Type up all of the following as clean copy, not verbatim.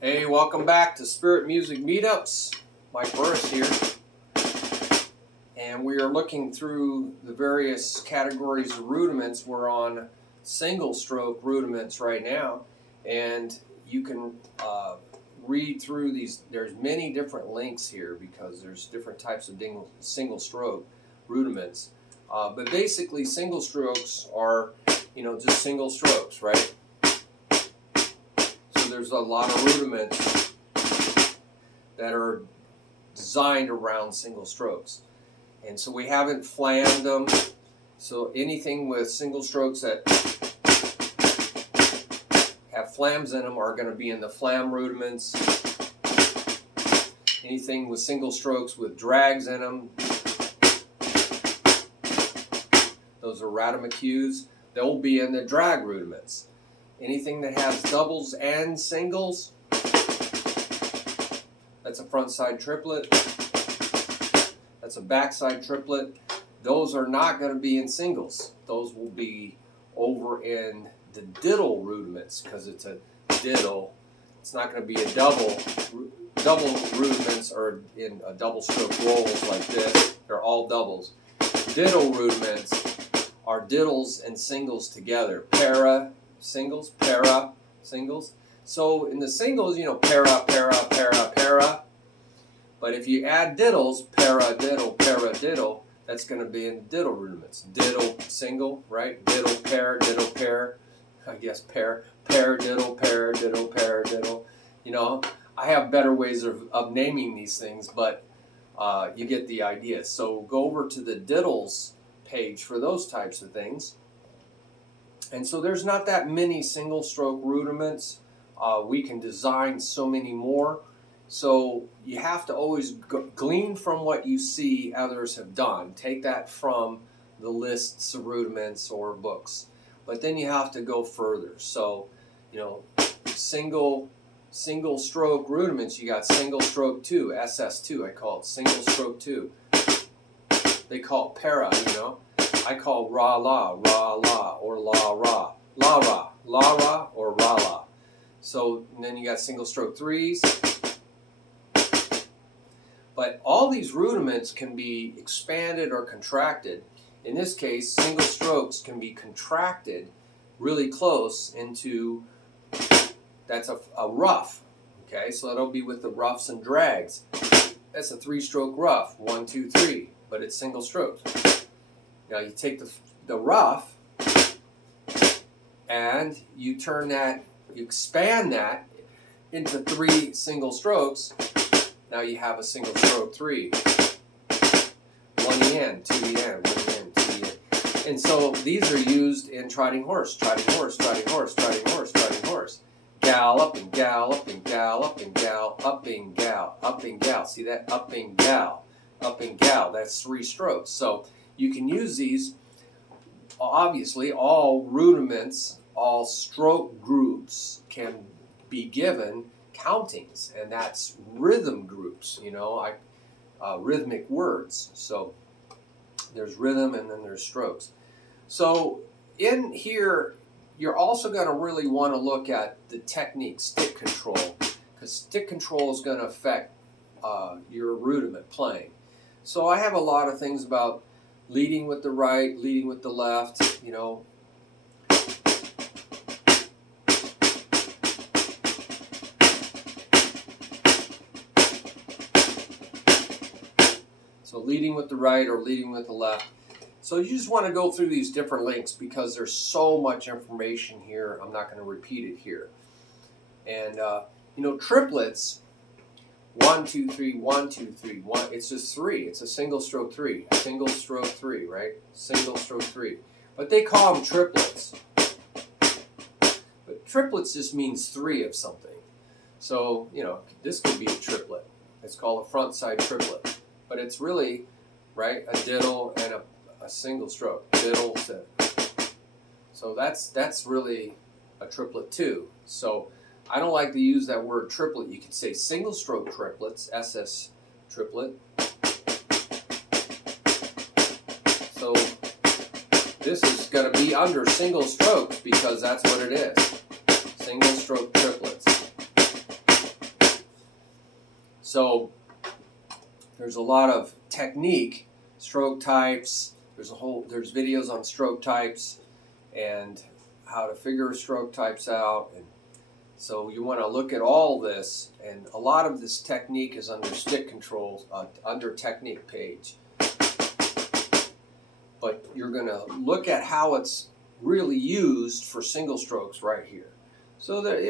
Hey, welcome back to Spirit Music Meetups. Mike Burris here. And we are looking through the various categories of rudiments. We're on single stroke rudiments right now. And you can read through these. There's many different links here because there's different types of single stroke rudiments. But basically single strokes are, just single strokes, right? There's a lot of rudiments that are designed around single strokes. And so we haven't flammed them. So anything with single strokes that have flams in them are going to be in the flam rudiments. Anything with single strokes with drags in them, those are Rudiment-Singles, they'll be in the drag rudiments. Anything that has doubles and singles, that's a front side triplet, that's a backside triplet. Those are not going to be in singles. Those will be over in the diddle rudiments because it's a diddle. It's not going to be a double. Double rudiments are in a double stroke rolls like this. They're all doubles. Diddle rudiments are diddles and singles together. Singles, para, singles. So in the singles, para, para, para, para. But if you add diddles, para, diddle, that's going to be in the diddle rudiments. Diddle, single, right? Diddle, pair, I guess pair, diddle, diddle. I have better ways of naming these things, but you get the idea. So go over to the diddles page for those types of things. And so there's not that many single stroke rudiments. We can design so many more. So you have to always glean from what you see others have done. Take that from the lists of rudiments or books. But then you have to go further. So, single stroke rudiments, you got single stroke 2, SS2, I call it single stroke 2. They call it para, I call rlrL, or lrrL, lrrL, or rlrL. So and then you got single stroke 3s. But all these rudiments can be expanded or contracted. In this case, single strokes can be contracted really close into, that's a rough. Okay, so that'll be with the roughs and drags. That's a 3-stroke rough, 1, 2, 3, but it's single strokes. Now you take the rough and you turn that, you expand that into 3 single strokes. Now you have a single stroke 3. 1 en, 2 en, 1 en, 2 en. And so these are used in trotting horse, trotting horse, trotting horse, trotting horse, trotting horse. Gallop and gallop and gallop and gal, up and gal, up and gal. See that? Up and gal, up and gal. That's 3 strokes. So you can use these, obviously, all rudiments, all stroke groups can be given countings, and that's rhythm groups, rhythmic words. So there's rhythm and then there's strokes. So in here, you're also going to really want to look at the technique, stick control, because stick control is going to affect your rudiment playing. So I have a lot of things about leading with the right, leading with the left, So leading with the right or leading with the left. So you just want to go through these different links because there's so much information here. I'm not going to repeat it here. And, triplets, 1, 2, 3, 1, 2, 3, 1. It's just 3. It's a single stroke 3. Single stroke 3, right? Single stroke 3. But they call them triplets. But triplets just means 3 of something. So, this could be a triplet. It's called a front side triplet. But it's really, right, a diddle and a single stroke. Diddle, diddle. So that's really a triplet too. So I don't like to use that word triplet. You could say single stroke triplets, SS triplet. So this is going to be under single strokes because that's what it is. Single stroke triplets. So there's a lot of technique, stroke types. There's videos on stroke types and how to figure stroke types out. And so you want to look at all this, and a lot of this technique is under stick controls, under technique page. But you're going to look at how it's really used for single strokes right here. So that,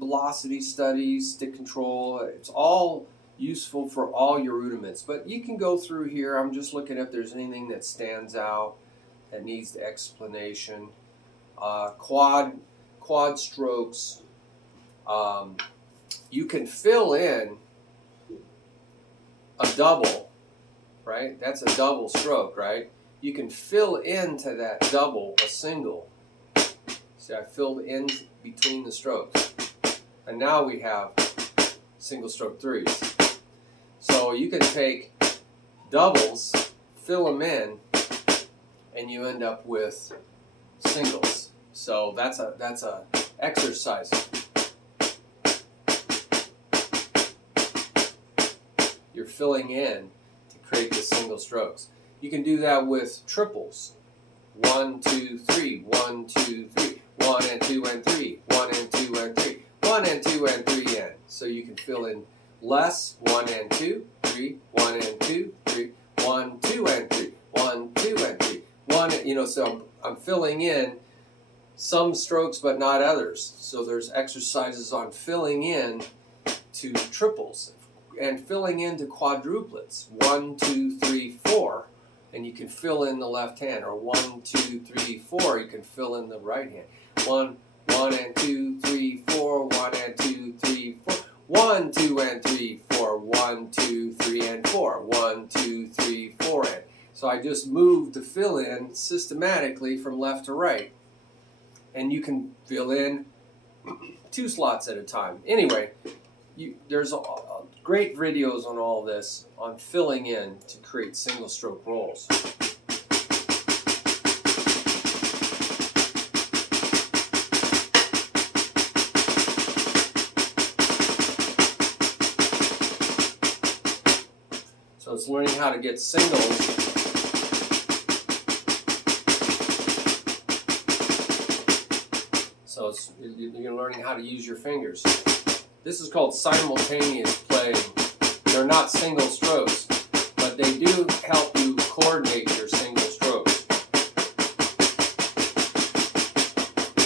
velocity studies, stick control, it's all useful for all your rudiments. But you can go through here. I'm just looking if there's anything that stands out that needs the explanation. Quad strokes. You can fill in a double, right? That's a double stroke, right? You can fill into that double a single. See, I filled in between the strokes. And now we have single stroke threes. So you can take doubles, fill them in, and you end up with singles. So that's a exercise. You're filling in to create the single strokes. You can do that with triples. 1, 2, 3, 1, 2, 3, 1 and 2 and 3, 1 and 2 and 3, 1 and 2 and 3 and. So you can fill in less, 1 and 2, 3, 1 and 2, 3, 1, 2 and 3, 1, 2 and 3, 1, so I'm filling in some strokes but not others. So there's exercises on filling in to triples and filling into quadruplets, 1, 2, 3, 4. And you can fill in the left hand, or 1, 2, 3, 4. You can fill in the right hand. 1 and 2, 3, 4. 1 and 2, 3, 4. 1, 2 and 3, 4. 1, 2, 3 and 4. 1, 2, 3, 4 and. So I just moved the fill in systematically from left to right, and you can fill in 2 slots at a time. Anyway, there's great videos on all this, on filling in to create single stroke rolls. So it's learning how to get singles. So you're learning how to use your fingers. This is called simultaneous playing. They're not single strokes, but they do help you coordinate your single strokes.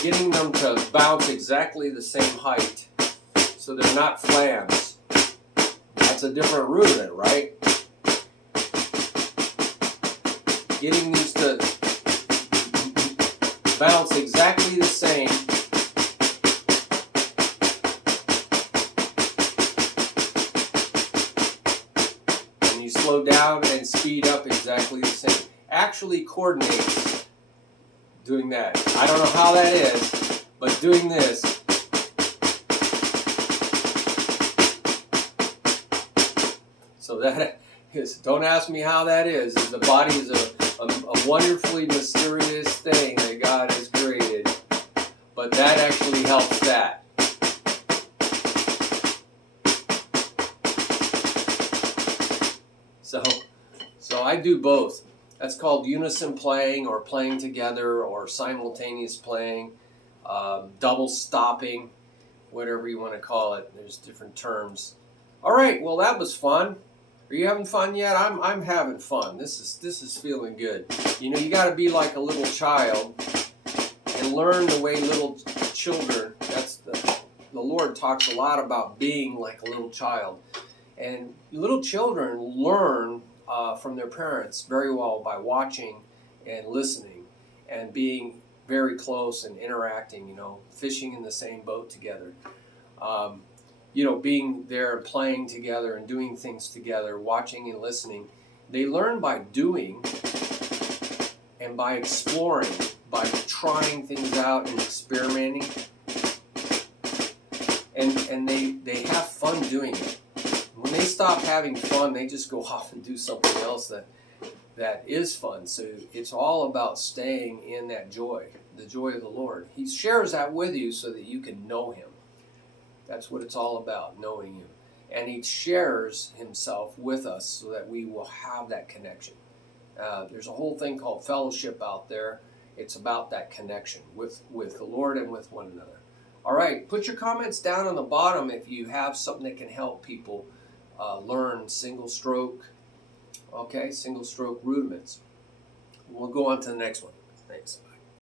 Getting them to bounce exactly the same height, so they're not flams. That's a different rudiment, right? Getting these to bounce exactly the same. Slow down and speed up exactly the same. Actually coordinates doing that. I don't know how that is, but doing this. So that is, don't ask me how that is. The body is a wonderfully mysterious thing that God has created, but that actually helps that. So I do both. That's called unison playing, or playing together, or simultaneous playing, double stopping, whatever you want to call it. There's different terms. All right, well, that was fun. Are you having fun yet? I'm having fun. This is feeling good. You got to be like a little child and learn the way little children. That's the Lord talks a lot about being like a little child. And little children learn from their parents very well by watching and listening and being very close and interacting, fishing in the same boat together. Being there and playing together and doing things together, watching and listening. They learn by doing and by exploring, by trying things out and experimenting. And they have fun doing it. When they stop having fun, they just go off and do something else that is fun. So it's all about staying in that joy, the joy of the Lord. He shares that with you so that you can know Him. That's what it's all about, knowing Him. and he shares himself with us so that we will have that connection. There's a whole thing called fellowship out there. It's about that connection with the Lord and with one another. All right, put your comments down on the bottom if you have something that can help people learn single stroke, single stroke rudiments. We'll go on to the next one. Thanks.